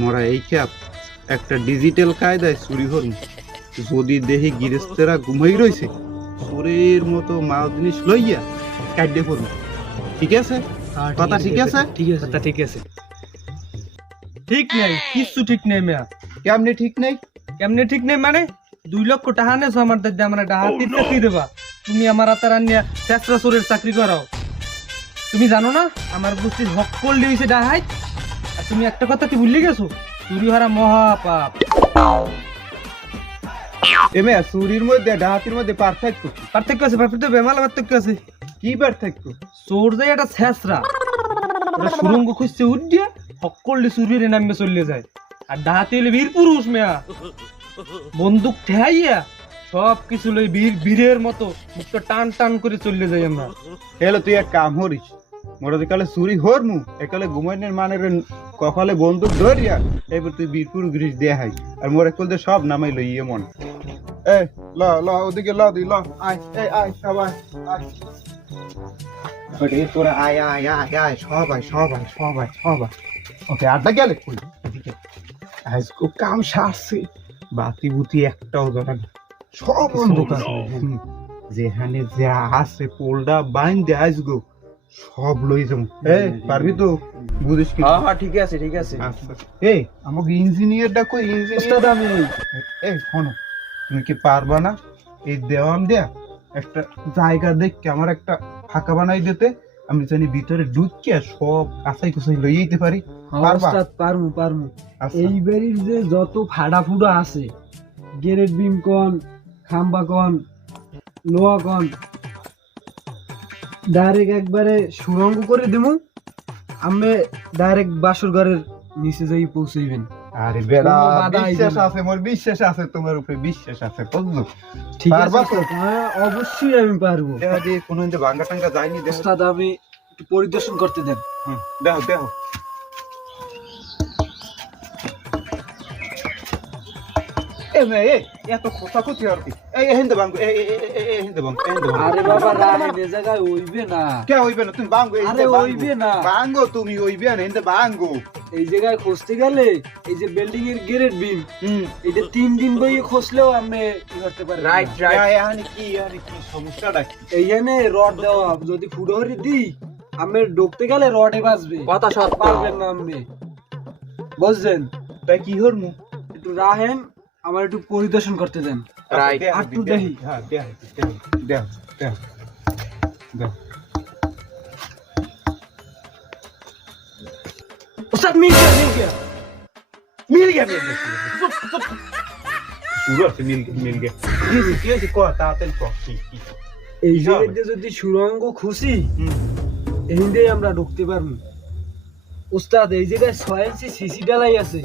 মোরা এই ক্যাপ একটা ডিজিটাল কায়দায় চুরি হরুন যদি দেহে গৃহস্থেরা ঘুমাই রয়েছে চোরের মতো মাল জিনিস লইয়া কাটে পড়ুন। ঠিক আছে কথা? ঠিক আছে ঠিক আছে কথা ঠিক আছে। ঠিক নাই, কিচ্ছু ঠিক নেই মেয়া। কেমনে ঠিক নেই? কেমনে ঠিক নেই মানে 2 লক্ষ টাকা নেছো আমার দাদা, আমার একটা হাতির চাকরি দেবা, তুমি আমার হাতার আনিয়া চেষ্টা চোরের চাকরি করাও। তুমি জানো না আমার বুঝছিস হক করলে হয়েছে ডাহাই, আর তুমি একটা কথা কি ভুলে গেছো, চুরি হারা মহাপাপ। এমে চুরির মধ্যে ডাহাতির মধ্যে পার্থক্য পার্থক্য আছে, বেমাল পার্থক্য আছে। কি পার্থক্য? চোর যে একটা ছেঁচড়া, ওরা সুরঙ্গ খুঁজছে উঠিয়ে হক করলে চুরির নামে চলে যায়, আর ডাহাতি হলে বীর পুরুষ মেয়া, বন্দুক ঠেয়াইয়া সব কিছু লই বীরের মতো মুখটা টান টান করে চলে যাই আমরা। হেলো তুই এক কাম হরিস, মোরা কালে চুরি হরমু একালে ঘুমাইনের মানের কপালে বন্দুক ধরিয়া এবার তুই বীরপুর গ্রিস দেয়া হাই আর মোর একল সব নামাই লই এমন। এই ল ল ওদিকে ল দি ল আয় এই আয় সবাই আয় ওরে তোরা আয় আয় আয় আয় সবাই সবাই সবাই সবাই ওকে আড্ডা গেলে কই এদিকে আজকে কাম সারছে বাতি বুতি একটাও জ্বলে না, সব অন্ধকার। যেখানে যা আছে পোলটা বাইন দে আজগো সব লই যাবো। এই পারবি তো? বুঝিস কি? হ্যাঁ ঠিক আছে ঠিক আছে। আচ্ছা এই আমাকে ইঞ্জিনিয়ারটা কই? ইঞ্জিনিয়ার আমি এই শোনো, তুমি কি পারবা না এই দেওয়ান দেয়া একটা জায়গা দেখে আমার একটা ফাঁকা বানাই দিতে, আমি জানি ভিতরে ঢুকিয়ে সব কাঁচাই কুচাই লই যেতে পারি? পারবা? পারমু পারমু। আচ্ছা। এই বাড়ির যে যত ফাড়া ফুড়া আছে, গেরেট বিম কন, খাম্বা কন, লোহা কন, ডাইরেক্ট একবারে সুরঙ্গ করে দিমু, আমি ডাইরেক্ট বাসর ঘরের নিচে যাই পৌঁছাইবেন। আরে বেড়া কোনো বাধা বিশ্বাস আইবে না। আছে, মোর বিশ্বাস আছে, তোমার উপরে বিশ্বাস আছে, বুঝলো? ঠিক আছে পারবা তো? হ্যাঁ অবশ্যই আমি পারবো। দেখা দিয়ে কোনো ভাঙ্গা টাঙ্গা যায়নি, দেখা। ওস্তাদ আমি একটু পরিদর্শন করতে দেন। দেখো দেখো এত খোঁচা খুঁচি আর কি। এই হিন্দে বাঙ্গো, এই হিন্দে বাঙ্গো, এই হিন্দে বাঙ্গো। আরে বাবা রাহেন এ জায়গায় হইবে না। কে হইবে না? তুমি বাঙ্গো, এই আরে হিন্দে হইবে না। বাঙ্গো, তুমি হইবে না, হিন্দে বাঙ্গো। এই জায়গায় খুঁজতে গেলে এই যে বিল্ডিং এর গেরেট বিম, এটা 3 দিন বইয়ে খুঁজলেও আপনি কি করতে পারেন? রাইট এখানে কি সমস্যাটা কি? এইখানে রড দেওয়া, যদি ফুডহরি দিই আমি ঢুকতে গেলে রডে বাজবে, কথা সব পারবেন না আপনি, বুঝছেন? তাই কি হরমু? একটু রাহেন, আমার একটু পরিদর্শন করতে দেন। রাইট একটু দেখি। হ্যাঁ দেখ ওস্তাদ মিল গয়া কি আছে কো তাড়াতাড়ি কো কি এই জায়গায় যদি সুরঙ্গ খুশি এই দিয়ে আমরা ঢুকতে পারবো। ওস্তাদ এই জায়গায় 6 ইঞ্চি সিসি ডালাই আছে,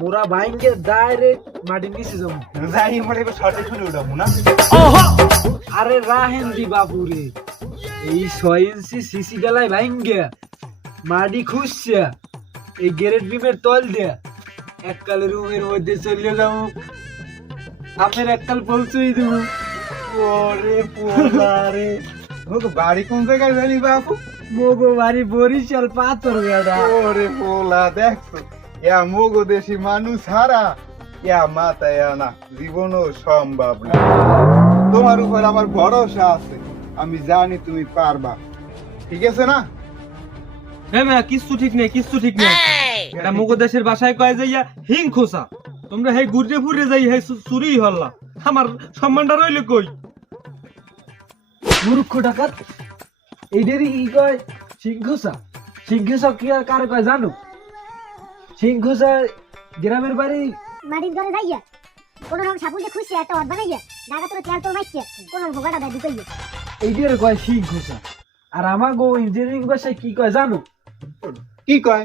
মোরা বাইঙ্গে ডাইরেক্ট মাটির নিচে যাবো। যাই মানে এবার শর্টে শুনে উঠাবো না? আরে রাহেন দি বাপুরে, এই 6 ইঞ্চি সিসি ডালাই বাইঙ্গে মাটি খুঁজছে এই গেরেট বিমের তল দিয়া এককালে রুমের মধ্যে চলে যাবো, আপনার এককাল পৌঁছেই দেবো। ওরে পোলা রে, ওগো বাড়ি কোন জায়গায় জানি বাপু? মোগো বাড়ি বরিশাল পাথর গাড়া। ওরে পোলা দেখছো, ইয়া মোগো দেশি মানুষ হারা ইয়া মাথায় আনা জীবনও সম্ভব না। তোমার উপর আমার ভরসা আছে, আমি জানি তুমি পারবা, ঠিক আছে না? হ্যাঁ কিচ্ছু ঠিক নেই, কিচ্ছু ঠিক নেই। এটা মুগো দেশের ভাষায় কয় যাইয়া হিং খোসা, তোমরা হে ঘুরে ফুরে যাই হে চুরি হল্লা, আমার সম্মানটা রইলে কই? মূর্খ ডাকাত, এইটারই কি কয় সিংঘোসা? সিংঘোসা কি আর কারে কয় জানো? সিংঘোসা গ্রামের বাড়ি মাটির ঘরে যাইয়া কোন রকম সাপুলে খুশি একটা অদ বানাইয়া ডাকা তোর তেল তোর মাইছে কোন ভোগাটা দেয় ঢুকাইয়া এইটার কয় সিংঘোসা। আর আমার গো ইঞ্জিনিয়ারিং ভাষায় কি কয় জানো? কি কয়?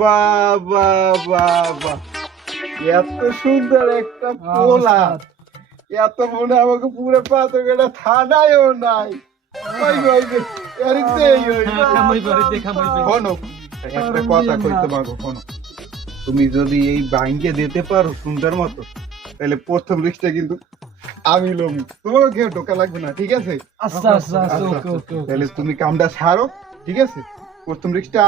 বাবা বাবা, এত সুন্দর একটা পোলা, এত মনে আমাকে পুরো পাথরঘাটা থানায়ও নাই। শোনো একটা কথা কই তোমাকে, শোনো, তুমি যদি এই বাইঙ্গে দিতে পারো সুন্দর মতো, তাহলে প্রথম রিস্কটা কিন্তু আমি লম, তোমাকে কেউ ঢোকা লাগবে না, ঠিক আছে? আচ্ছা আচ্ছা আচ্ছা ওকে ওকে। তাহলে তুমি কামটা সারো, ঠিক আছে? প্রথম রিক্সটা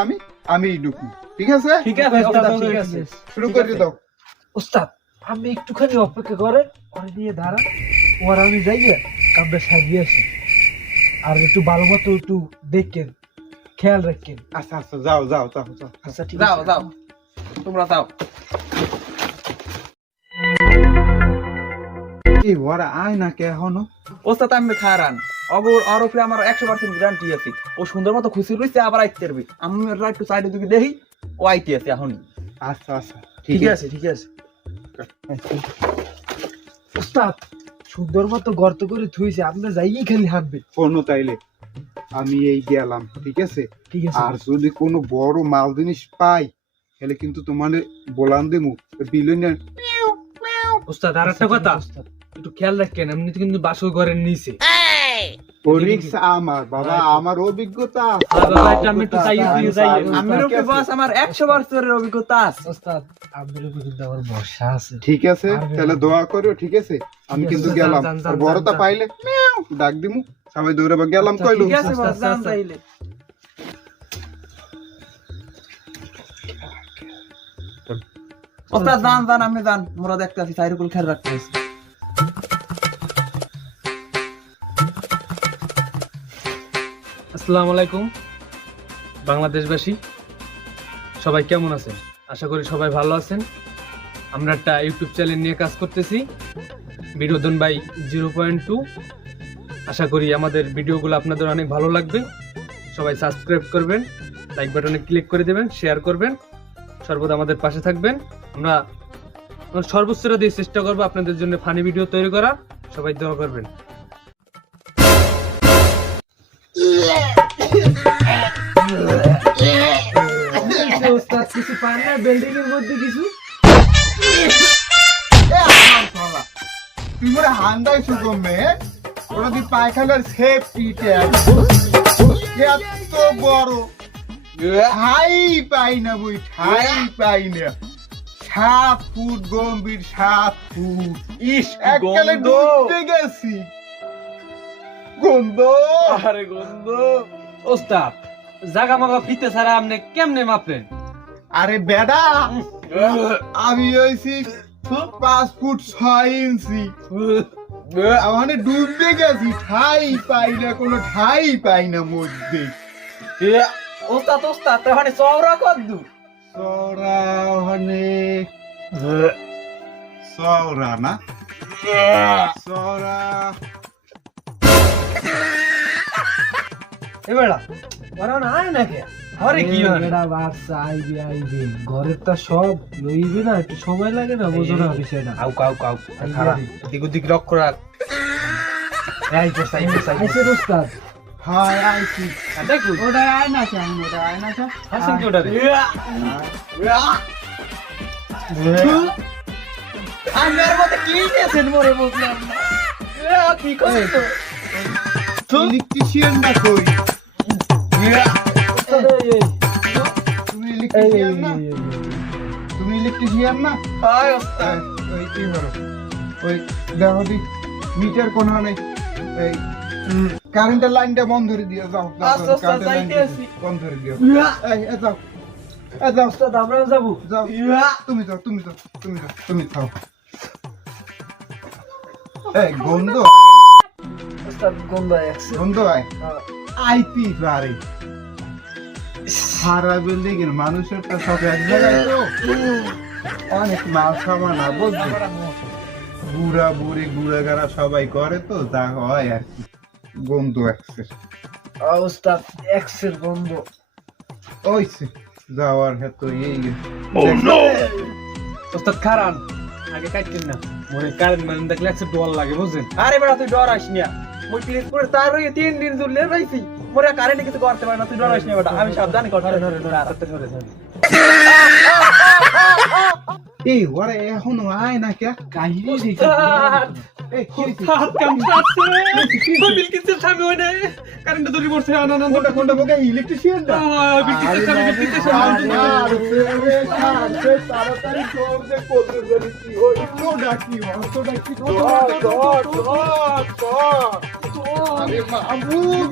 আমি ঢুকি, ঠিক আছে? ঠিক আছে ওস্তাদ, ঠিক আছে, শুরু করে দাও। ওস্তাদ আমি একটুখানি অপেক্ষা করে ওরে দিয়ে দাঁড়া, ওর আমি যাই কামটা সাজিয়ে আসি, আর একটু ভালো মতো একটু দেখেন, খেয়াল রাখেন। আচ্ছা আচ্ছা, যাও যাও যাও যাও। আচ্ছা ঠিক যাও আছে। যাও, তোমরা যাও। এই ওরা আয় না কে এখনো? ওস্তাদ আমি খারান ওর উপরে আমার 100% গ্যারান্টি আছে। ও সুন্দর মতো খুশি রয়েছে, আবার আইতে পারবে। আমি একটু সাইডে দিকে দেখি, ও আইতে আছে এখন। আচ্ছা আচ্ছা, ঠিক আছে ঠিক আছে। ওস্তাদ সুন্দর মতো গর্ত করে থুইছে, আপনি যাইই খালি হাঁটবেন। শোনো তাইলে আমি এই গেলাম, ঠিক আছে? ঠিক আছে আর যদি কোনো বড় মাল জিনিস পাই তাহলে কিন্তু তোমার বলান দেবো বিলনের। ওস্তাদ আর একটা কথা, একটু খেয়াল রাখেন, এমনি কিন্তু বাসর ঘরের নিচে। ও রিক্স আমার বাবা, আমার অভিজ্ঞতা আছে। বাবা, এটা আমি একটু চাই, তুই যাই। আমার উপরে বস আমার 100% অভিজ্ঞতা আছে। ওস্তাদ আপনার উপর কিন্তু আমার ভরসা আছে। ঠিক আছে, তাহলে দোয়া করো, ঠিক আছে? আমি ঠিক কিন্তু আছে, গেলাম। যান, যান, আর বড়টা যান। পাইলে মিয়াও ডাক দিমু, সবাই দৌড়ে বা গেলাম আচ্ছা, কইলো। ঠিক আছে বস, আচ্ছা, যান আচ্ছা। তাইলে। ওস্তাদ যান যান, আমি যান, মোরা দেখতে আছি, সাইরকুল খেয়াল রাখতে আছি। আসসালামু আলাইকুম বাংলাদেশবাসী, সবাই কেমন আছেন? আশা করি সবাই ভালো আছেন। আমরা একটা ইউটিউব চ্যানেল নিয়ে কাজ করতেছি, বিনোদন বাই 0.2। আশা করি আমাদের ভিডিওগুলো আপনাদের অনেক ভালো লাগবে। সবাই সাবস্ক্রাইব করবেন, লাইক বাটনে ক্লিক করে দেবেন, শেয়ার করবেন, সর্বদা আমাদের পাশে থাকবেন। আমরা সর্বোচ্চটা দিয়ে চেষ্টা করবো আপনাদের জন্য ফানি ভিডিও তৈরি করা। সবাই দোয়া করবেন। কিছু পান না বিল্ডিং এর মধ্যে কিছু? তুই মরে হান্দাই সুগমে ওরা দি পায়খানার সেফটি ট্যাগ এত বড় ঠাই পাই না, বই ঠাই পাই না। 7 ফুট গম্ভীর, 7 ফুট। ইস এককালে ডুবতে গেছি, গন্ধ। আরে গন্ধ। ওস্তাদ জাগা মাগা ফিতে ছাড়া আপনি কেমনে মাপলেন? আরে বেডা, আমি হইছি 5 ফুট 6 ইঞ্চি। মানে ডুবতে গেছি, ঠাই পাই না, কোনো ঠাই পাই না মধ্যে। ওস্তাদ ওস্তাদ তাহলে চওড়া কত দূর? চওড়া মানে চওড়া না, চওড়া এবারে ওরা না আয় না কে? আরে কি হয় এটা? বাচ্চা আইবে ঘরের তা সব লইবে না, একটু সময় লাগে না, বুঝো না বিষয়টা। আউ কাউ কাউ খারাপ দিক দিক লক্ষ্য রাখ। এই তো সাইড সাইড আইছে ওস্তাদ। হাই আইছি। দেখো ওটা আয় না কেন, ওটা আয় না কেন? হাসেন কি ওটা রে? আমার মতে কি দিয়েছেন মরে বুঝলাম না। কি করছো? ইলেকট্রিশিয়ান না কই? ওস্তাদ এই তুমি এই ইলেকট্রিশিয়ান না? তুমি ইলেকট্রিশিয়ান না? হাই ওস্তাদ। ওই কি করো, ওই দেখো দি মিটার কোন নেই, এই কারেন্টের লাইনটা বন্ধ করে দিও, যাও যাও, আচ্ছা, আচ্ছা, কারেন্টের যাইতে লাইনটা আছি। বন্ধ করে দিও। এই যাও, এই যাও, ওস্তাদ আমরা যাবো। যাও, তুমি যাও, তুমি যাও, তুমি যাও, তুমি খাও। এই গন্ধ, ওস্তাদ গন্ধ আছে। গন্ধ আয় আইতি পারে। সারা বিল্ডিং এর মানুষের তো সব এক জায়গায়, তো অনেক মাল সামান বুঝলি, বুড়া বুড়ি গুড়াগাড়া সবাই করে, তো যা হয় আর কি। গন্ধ আসছে, ওস্তাদ এক্সের গন্ধ। ওইছে যাওয়ার হেতু এই ওস্তাদ খারান আগে কাটতেন না, মনে কারেন্ট মান দেখলে একটু ডর লাগে বুঝছেন। আরে বেটা তুই ডরাস না, মই ক্লিক করে তার হয়ে 3 দিন জুড়লে রাইছি, মোরে কারেন্ট কিছু করতে পারে না, তুই ডরাস না বেটা, আমি সাবধানে করতে। এই ওরা এখনো আয় না কে? কাহিনী দেখি এই কি হইছে? কোনটা কোনটা বকে ইলেকট্রিশিয়ান না? তাড়াতাড়ি দৌড়ে কোথায় গেলি কি হই? তো ডাকি, তো ডাকি, আরে মাহমুদ